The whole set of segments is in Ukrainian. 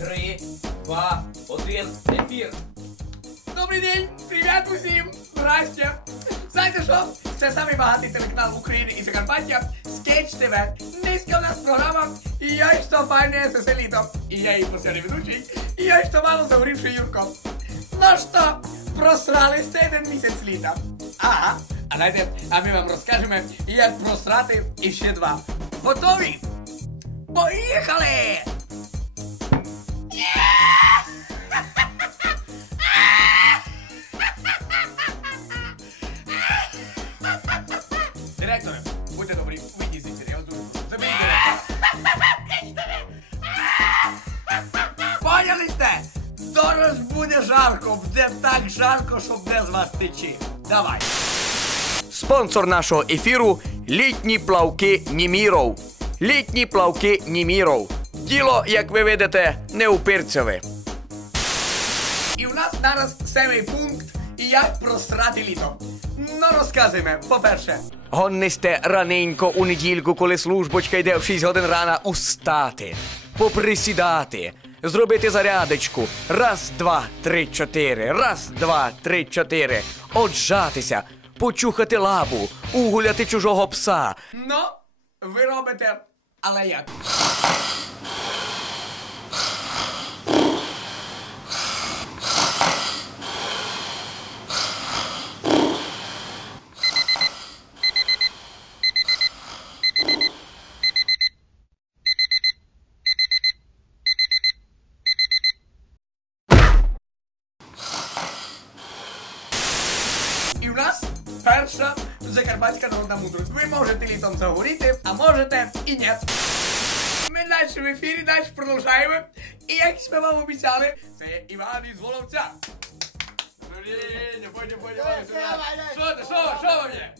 три, два, один. Ефір. Добрий день! Привіт усім! Здрасте! Знаєте що? Це самий багатий телеканал України і Закарпаття Скетч ТВ. Низька в нас програма і я і що файне це літо. І я її постійний ведучий, і я і що мало загорівший Юрко. Ну що, просрали один місяць літа. Ага, а дайте, а ми вам розкажемо, як просрати іще два. Готові? Поїхали! Жарко, буде так жарко, що буде з вас течі. Давай. Спонсор нашого ефіру літні плавки Німіров. Літні плавки Німіров. Діло, як ви видите, не упирцеве. І у нас зараз семий пункт, і як просрати літо. Ну розказуємо, по-перше, Гоннисте раненько у недільку, коли службочка йде в 6 годин рана, устати, поприсідати, зробити зарядочку. Раз, два, три, чотири. Раз, два, три, чотири. Отжатися, почухати лабу, угуляти чужого пса. ну, ви робите, але як? І в нас перша закарпатська народна мудрость. Ви можете літом загоріти, а можете і ні. Ми далі в ефірі, далі продовжаємо. І як ми вам обіцяли, це Іван із Воловця. Що вам є?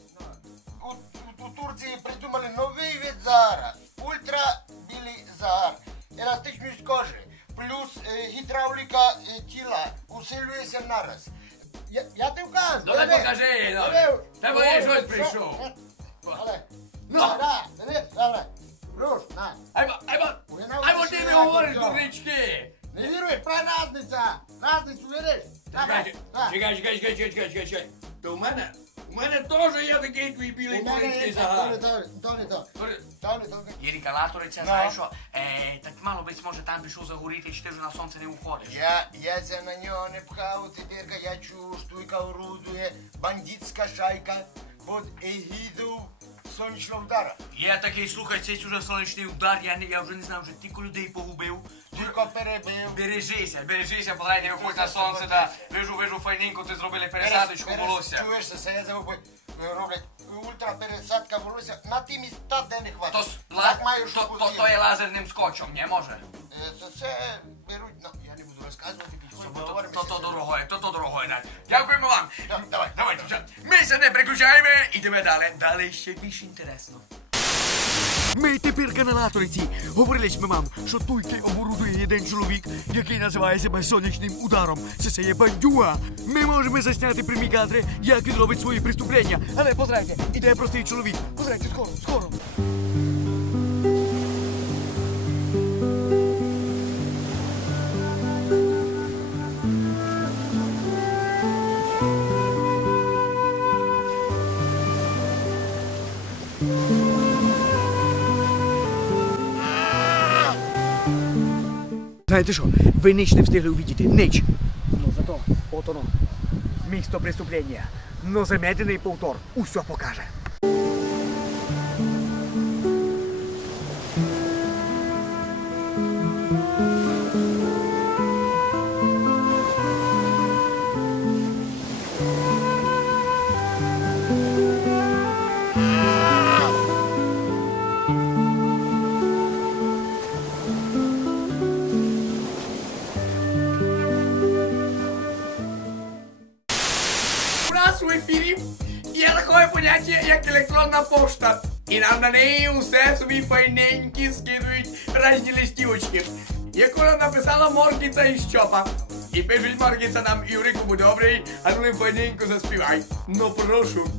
У, у, Турції придумали новий вид загара. Ультрабілізагар. Еластичність кожи. Плюс е, гідравліка е, тіла. Усилюється нараз. Я, я ти вказую. Ну, так покажи, ну. Тебе є щось прийшов. Але. Ну. На, на, диви, давай. Руш, на. Айва, айва, Ви на айва, вулиці ти не як говориш, що? дурнички. Не віруєш, про разниця. Разницю віриш? Чекай, На. чекай, чекай, чекай, чекай, чекай, чекай, чекай. То в мене, у мене теж є такий твій білий У мене турецький є, загар. то не то, то То не то. Єріка Латориця, знаєш що, е, так мало би може там пішов загоріти, чи ти вже на сонце не уходиш. Я, я це на нього не пхав, тепер я чувствую, яка орудує бандитська шайка під егідою сонячного вдара. Є такий, слухай, цей уже сонячний удар, я, не, я вже не знаю, вже тільки людей погубив. Тільки перебив. Бережися, бережися, подай не виходь на сонце, та вижу, вижу, файненько, ти зробили пересадочку Перес- волосся. Чуєш, це я забув, роблять ультра пересадка волосся на ті міста, де не То, хватить. ла, Так маю, то, то, то є лазерним скотчем, не може? Е, Це все беруть, ну, я не буду розказувати, підходь, То, то, то дорогое, то, то дорогое, так. Дякуємо вам. Так, давай. давайте. Ми це не приключаємо, ідемо далі. Далі ще більш інтересно. Ми тепер каналаториці. Говорили ми вам, що тільки оборудує один чоловік, який називає себе сонячним ударом. Це це є бандюга. Ми можемо засняти прямі кадри, як він робить свої преступлення. Але позрайте, іде простий чоловік. Позрайте, скоро, скоро. Знаєте що, ви ніч не встигли увидіти, ніч. Ну зато, от оно, місто преступлення. Но замедлений повтор усе покаже. В ефірі є таке поняття, як електронна пошта. І нам на неї усе собі файненькі скидують різні листівочки. Яку нам написала Моркіця і Щопа. І пишуть Моркіця нам Юрику, будь добрий, а ну файненько заспівай. Ну прошу.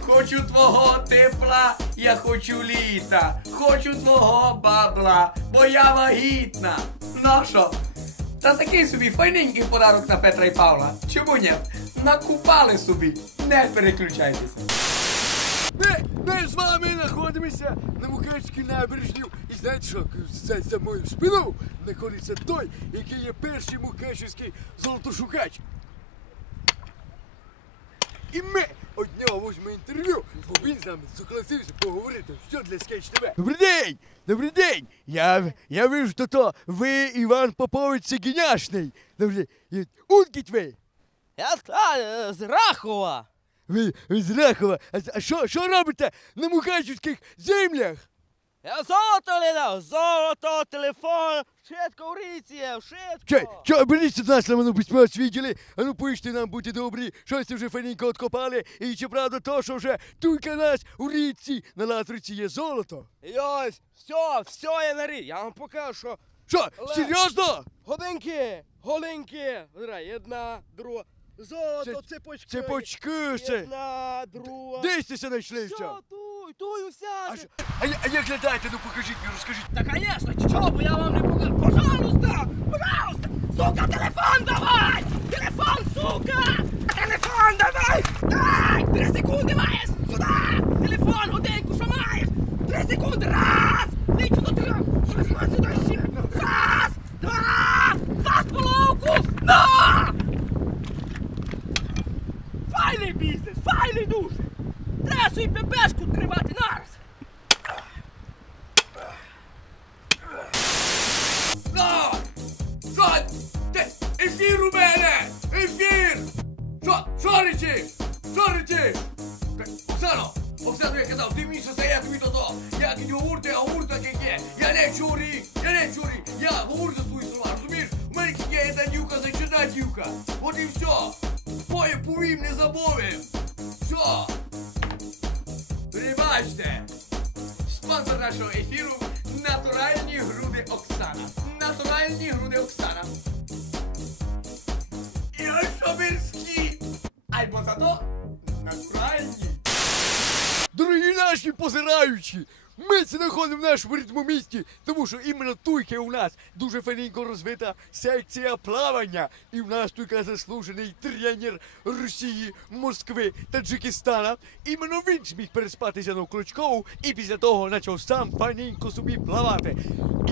Хочу твого тепла, я хочу літа, хочу твого бабла, бо я вагітна. Ну що? Та такий собі файненький подарок на Петра і Павла. Чому ні? Накупали собі. Не переключайтеся. Е, ми з вами знаходимося на Мукачській набережні. І знаєте що, за, за мою спину знаходиться той, який є перший мукачівський золотошукач. І ми од нього візьмемо інтерв'ю, бо він з нами согласився поговорити. Все для скетч ТВ. Добрий день! Добрий день! Я, я вижу, що то ви, Іван Попович Сигіняшний. Добрий день. Ункіть ви! Я з Рахова. Ви, ви з. А, що, що робите на мукачівських землях? Я золото ледав, золото, телефон, швидко в ріці, швидко. че, беріться до нас, ну письмо свідчили, а ну поїжте нам, будьте добрі, щось вже фаненько откопали, і чи правда то, що вже тільки нас у річці на латриці є золото? Йой, все, все я на рі. Я вам покажу, що Що, серйозно? годинки, годинки. Зра, одна, друга. Золото, Це- цепочки. Цепочки це. Одна, друга. Десь ти це знайшли Все, все? туй, туй, А, сяде. що- а, я- а як глядайте, ну покажіть мені, розкажіть. Да, конечно, чего бы я вам не покажу. Пожалуйста, пожалуйста. Сука, телефон давай! Телефон, сука! Телефон давай! Дай! Три секунди маєш! Сюда! Телефон, годинку, що маєш? Три секунди! Раз! Файний бізнес! Файний дуже! Треба свою пепешку тримати нараз! На! Що? Ти, ефір у мене! Ефір! Що? Що речиш? Що речиш? Оксано! Оксано, я казав, ти мені все, я тобі то то. Я кінь говорити, а говорю так, як є. Я не чурі, я не чурі. Я говорю за свої слова, розумієш? У мене є jedna дівка, зачина дівка. От і все. Повім не забовим. Все. Прибачте. Спонсор нашого ефіру натуральні груди Оксана. Натуральні груди Оксана. І ось обірські. Альбо зато натуральні. Дорогі наші позираючі, ми знаходимо в нашому рідному місті, тому що іменно туйки у нас дуже фаненько розвита секція плавання. І в нас туйка заслужений тренер Росії, Москви, Таджикистана. Іменно він зміг переспатися на Клочкову і після того почав сам фанінько собі плавати.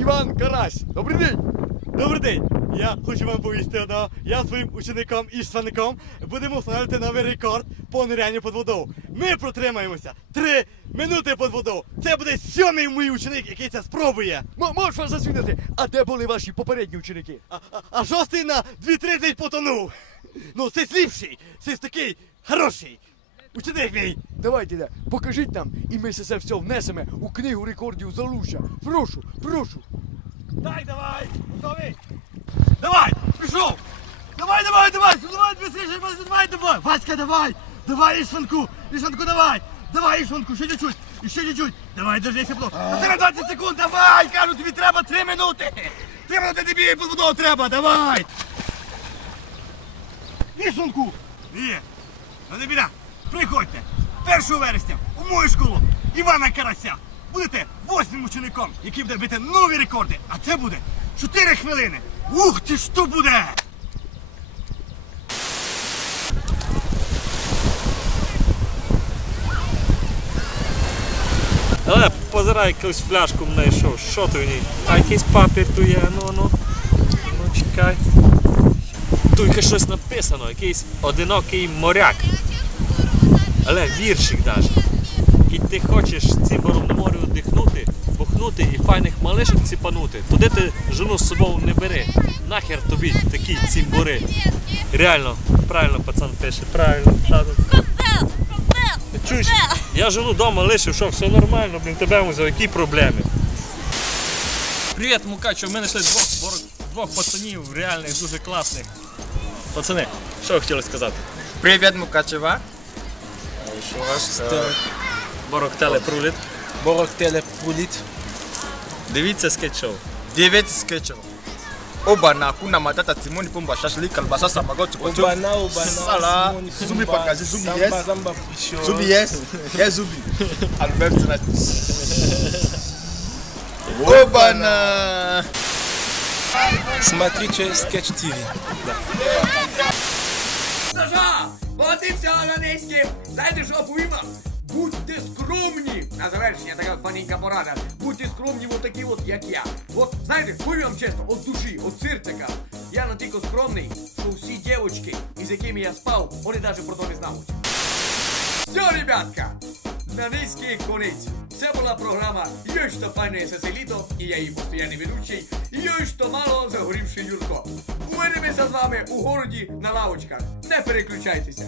Іван Карась, добрий день! Добрий день! Я хочу вам повісти одного. Я своїм учеником і сваником будемо встановити новий рекорд по нирянню під водою. Ми протримаємося три минути під водою. Це буде сьомий мій ученик, який це спробує. М- можеш вас засвідати, а де були ваші попередні ученики? А, а, а шостий на 2.30 потонув. Ну, це сліпший, це такий хороший. Ученик мій. Давайте, да, покажіть нам, і ми це все внесемо у книгу рекордів Залужча. Прошу, прошу. Так, давай, готовий? Давай, пішов! Давай, давай, давай, давай, быстрее, давай, давай, Васька, давай, давай, Ішванку, Ішванку, давай, давай, Ішванку, ще чуть-чуть, і ще чуть-чуть, давай, держися, плохо, це 20 секунд, давай, кажу, тобі треба 3 минути, 3 минути тобі під водою треба, давай. Ішванку, ні, ну не біда, приходьте, 1 вересня у мою школу Івана Карася. Будете восьмим учеником, який буде бити нові рекорди, а це буде 4 хвилини. Ух ти, що буде! Але позирай якусь фляжку знайшов. Що то в ній? А якийсь папір тут є, ну ну. Ну чекай. Тут щось написано, якийсь одинокий моряк. Але віршик даже. І ти хочеш на морі дихнути, бухнути і файних малишок ціпанути. Туди ти жену з собою не бери. Нахер тобі такі цимбори. Реально, правильно пацан пише, правильно. Чуєш, я жену вдома лишив, що все нормально, блін, тебе музей, які проблеми? Привіт, Мукачо, ми знайшли двох, борок- двох пацанів, реальних, дуже класних. Пацани, що ви хотіли сказати? Привет, Мукачева. Еще раз. Е, Борок телепруліт. Борок телепулит. Дивіться скетч-шоу. 9 sketchers. Obana, kuna matata Timoni Pumba Shashli Kalbasa Samago Chukocho. Obana, Obana, Sala, Simoni Zumbi Pumba, Pakazi, Zumbi yes. Zamba Pisho. Zubi yes. Yes, Zubi. Albert Sinat. Obana. Смотрите Sketch TV. Саша, от і все низьки. Знаєте, що повіма? Будьте скромні. на завершення така фанінька порада. Будьте скромні, от такі от, як я. От, знаєте, повім вам чесно, от душі, от кажу. Я натільки скромний, що всі дівчатки, із якими я спав, вони навіть про то не знають. Все, ребятка, на низький конець. Це була програма «Йой, що файне літо» і я її постійний ведучий «Йой, що мало загорівший Юрко». Увидимося з вами у городі на лавочках. Не переключайтеся.